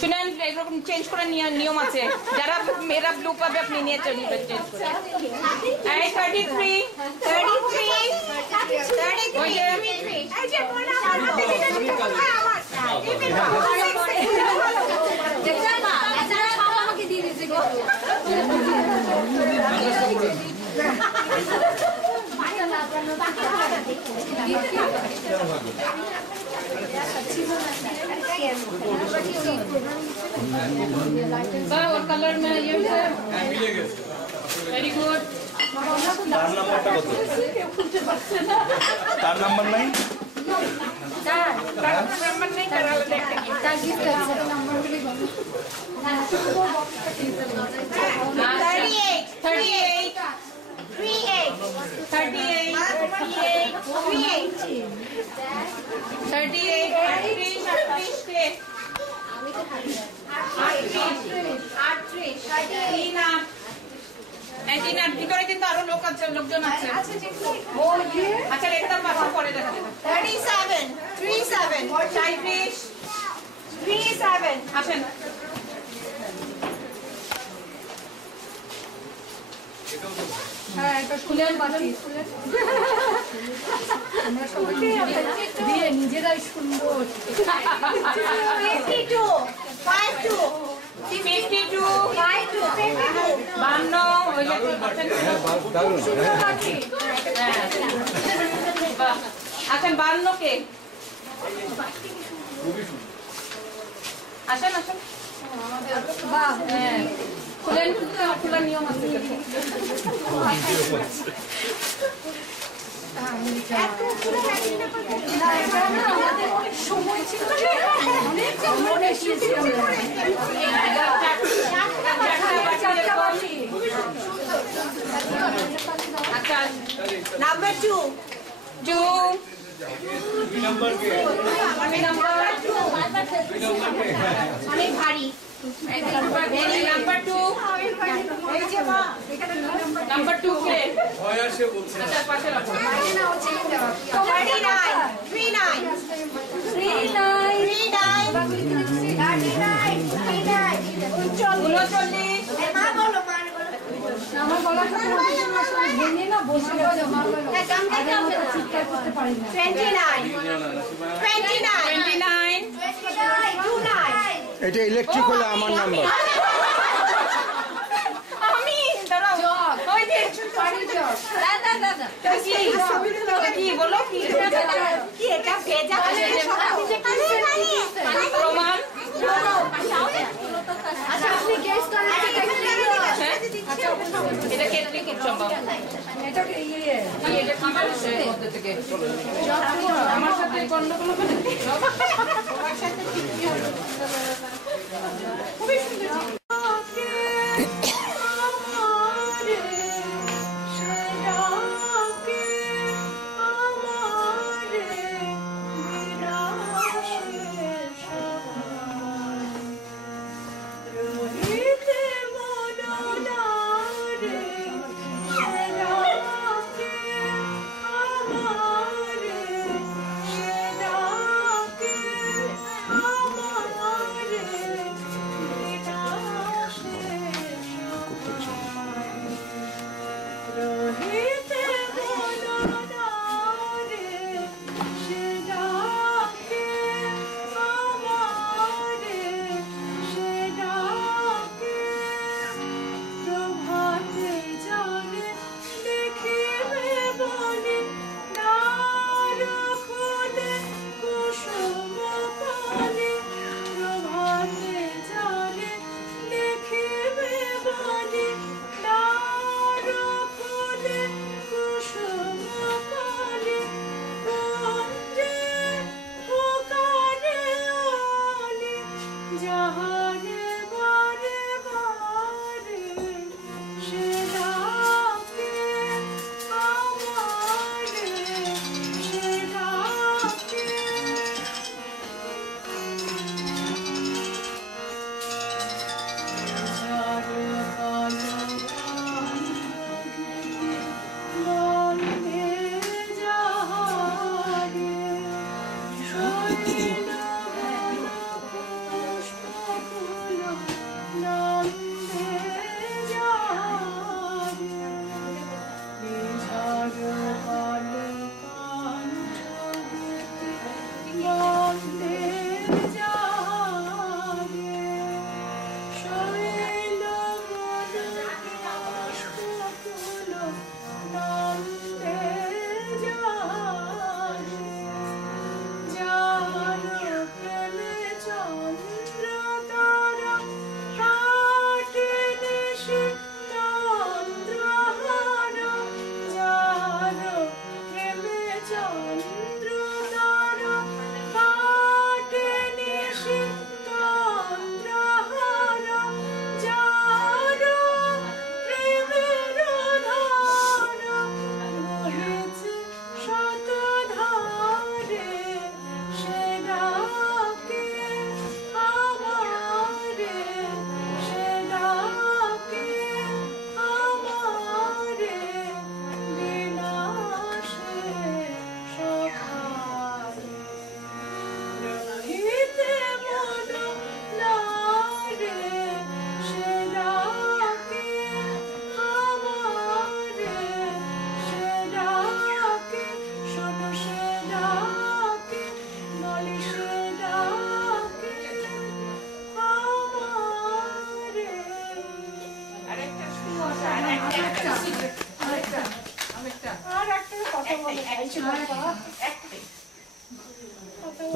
শুনেন এরকম চেঞ্জ করে নিয়ম আছে, যারা মেয়েরা ব্লু পাবে আপনি নিয়ে চলে যাবেন চেঞ্জ করে। এই 33 ওই যে আমাকে দিয়ে দিয়েছে और कलर में ये वेरी गुड। তার নাম্বারটা কত? তার নাম্বার নাই? नंबर नहीं करा ले ताकि नंबर भी बोलो 38 ভিতরে কিন্তু আরো লোকজন আছে। আচ্ছা একদম পাশে পরে দেখা যাবে। 37 আসেন। হ্যাঁ এটা শুনেন বাকি শুনেন আমরা সবাই দিয়ে নিজেরাই সুন্দর 52 ওই যে আচ্ছা 52 কে আসেন আসেন বাহ খুলেন খোলার নিয়ম আছে সময় ছিল অনেক আচ্ছা নাম্বার 2 নাম্বার কে? অনেক ভারী নাম্বার 2 নাম্বার 2 কে ভয় আসে বলছে। আচ্ছা পাশে রাখো 39 আমার গলাটা ভেঙে না বসে গেছে চিৎকার করতে পারি না 29 এটা ইলেকট্রিক হলে আমার নাম্বার। আমি দাঁড়াও ওই যে কি বলো কি এটা ভেজা প্রমাণ আচ্ছা আপনি গেস করেন এটা কেটে কি সম্ভব এটা এটা কি বলছে মধ্যে থেকে আমার সাথে গন্ডগোল করে খুবই সুন্দর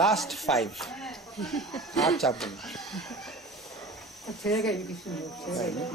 লাস্ট 5 আর চাপবেন না। ছেড়ে গেছে কি সুন্দর ছেড়ে গেছে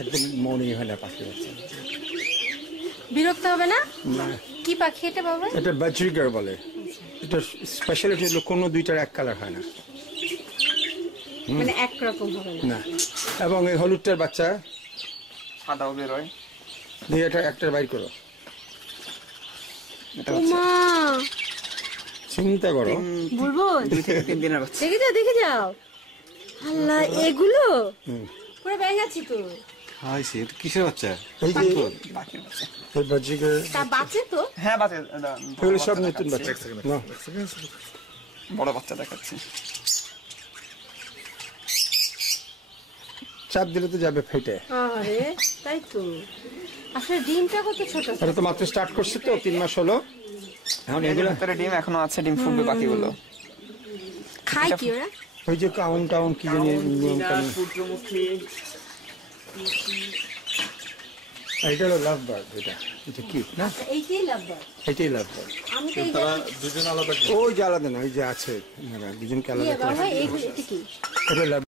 একদম মনে হয় না পাখি বাচ্চা। বিরক্ত হবে না? কি পাখি এটা বাবা? এটা বাজরিগার বলে। এটা স্পেশালিটি হলো কোনো দুইটার এক কালার হয় না, মানে একরকম হবে না। এবং এই হলুদটার বাচ্চা সাদাও বের হয়। দিয়ে এটা একটার বাইর করো, মা চিন্তা করো। বুলবুল 2 থেকে 3 দিনের বাচ্চা। দেখে যাও আল্লাহ, এগুলো পুরো ব্যাঙাচ্ছি তো। হাই সে কিসের বাচ্চা? এই যে বাকির বাচ্চা। এই বাজরিগার তা বাঁচে তো? হ্যাঁ বাচ্চা, এগুলো সব নতুন বাচ্চা। না বড় বাচ্চা দেখাচ্ছে। চাপ দিলে তো যাবে ফেটে। আরে তাই তো, আসলে ডিমটা কত ছোট। এটা তো মাত্র স্টার্ট করছে তো, 3 মাস হলো। এখন এগুলো ভিতরে ডিম এখনো আছে, ডিম ফুটবে বাকিগুলো। খায় কি ওরা? ওই যে কাউন টাউন কি জানি নিয়ম কানুন। এটা হলো লাভ বার্ড, এটা কি না, এইটাই লাভবার। এটাই লাভ বার্ড। আমি তো এই ওই যে আলাদা না, ওই যে আছে দুজনকে আলাদা করে। বাবা এইগুলো এটা কি? এটা লাভ।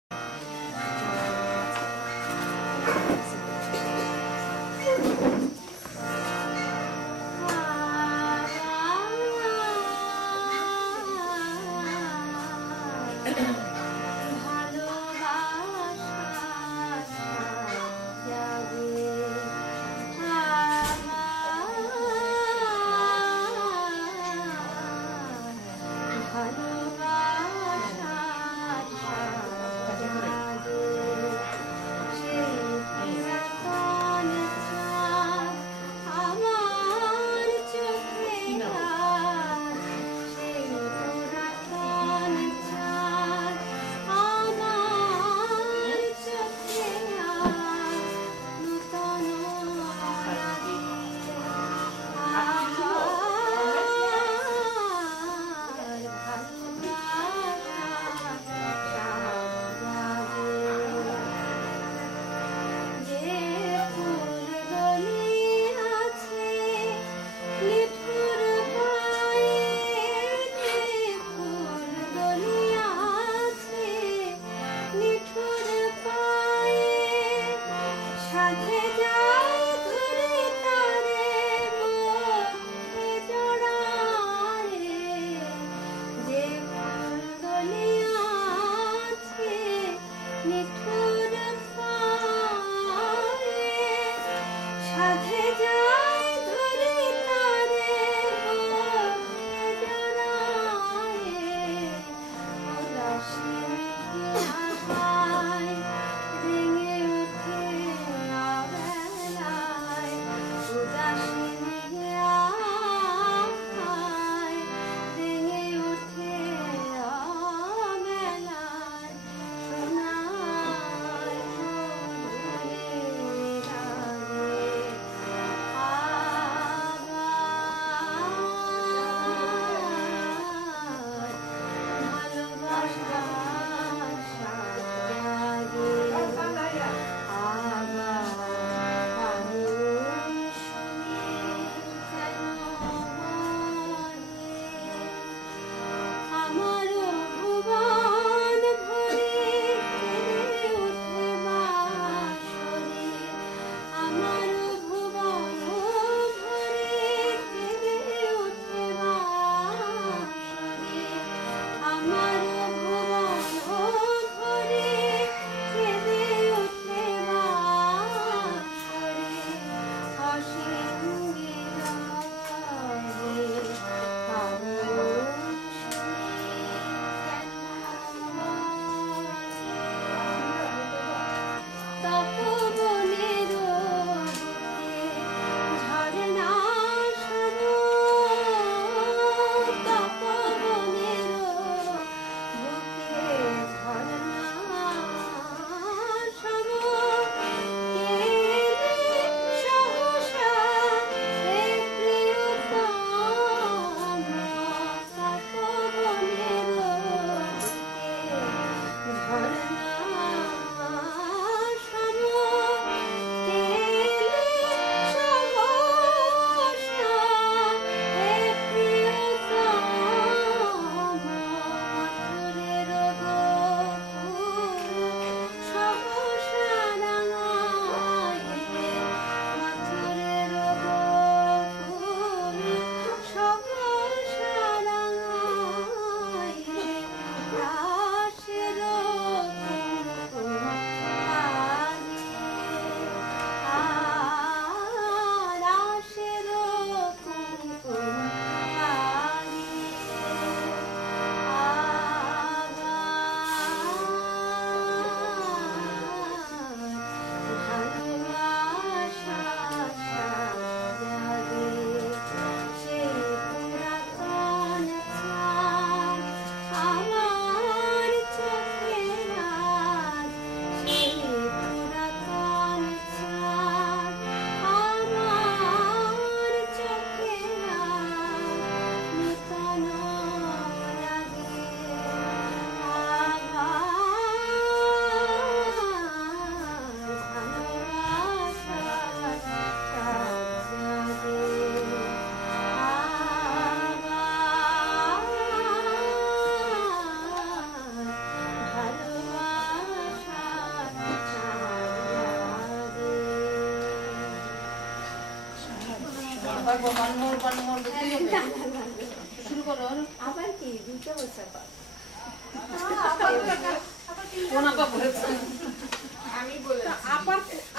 শুরু করো আবার কি দুটো বছর পর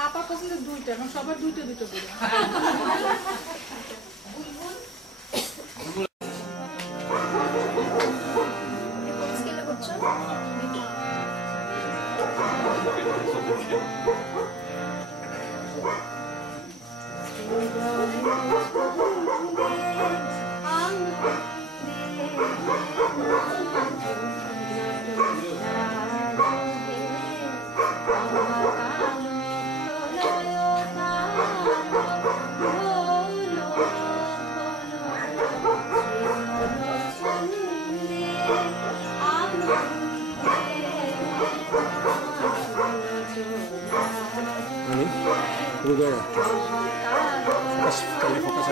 আপা পছন্দ দুইটা এবং সবার দুইটা দুটো বলে Rugger. Fokus